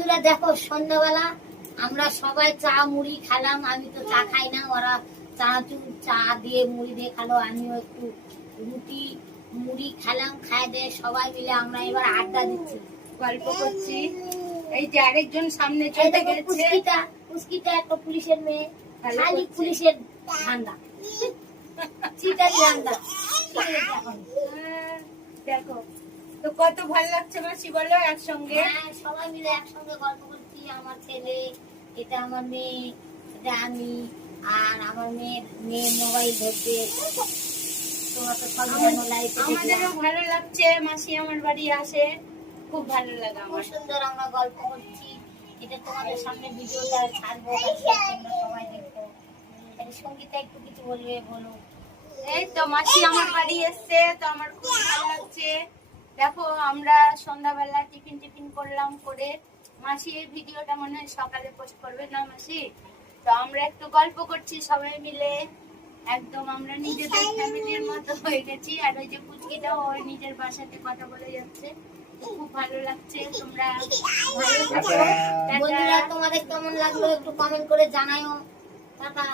বন্ধুরা দেখো সন্ধ্যাবেলা আমরা সবাই চা মুড়ি খেলাম। আমি তো চা খাই না ওরা চা চু- চা দিয়ে মুড়ি দিয়ে খালো আমিও একটু রুটি মুড়ি খেলাম খাই দিয়ে সবাই মিলে আমরা এবার আড্ডা দিচ্ছি। গল্প করছি। এই যে আরেকজন সামনে চলে গেছে। পুস্কিটা পুস্কিটা একটা পুলিশের মেয়ে খালি পুলিশের ধান্দা। চিটারি ধান্দা। হ্যাঁ, দেখো। তো কত ভালো লাগছে মাসি বলো একসঙ্গে? হ্যাঁ সবাই মিলে একসঙ্গে গল্প করছি আমার ছেলে এটা আমার মেয়ে এটা আমি আর আমার মেয়ের মেয়ে মোবাইল ধরছে। আমাদেরও ভালো লাগছে মাসি আমার বাড়ি আসে খুব ভালো লাগে খুব আমার। সুন্দর আমরা গল্প করছি এটা তোমাদের সামনে ভিডিওটা ছাড়বো তোমরা সবাই দেখো। সঙ্গীতা একটু কিছু বলবে বলো। এই তো মাসি আমার বাড়ি এসছে তো আমার খুব ভালো লাগছে। দেখো আমরা সন্ধ্যাবেলা টিফিন টিফিন করলাম করে মাসি এই ভিডিওটা মনে হয় সকালে পোস্ট করবে না মাসি? তো আমরা একটু গল্প করছি সবাই মিলে। একদম আমরা নিজেদের ফ্যামিলির মতো হয়ে গেছি। আর ওই যে পুচকিটাও ওই নিজের বাসাতে কথা বলে যাচ্ছে। খুব ভালো লাগছে তোমরা বন্ধুরা তোমাদের কেমন লাগল একটু কমেন্ট করে জানাও টাটা।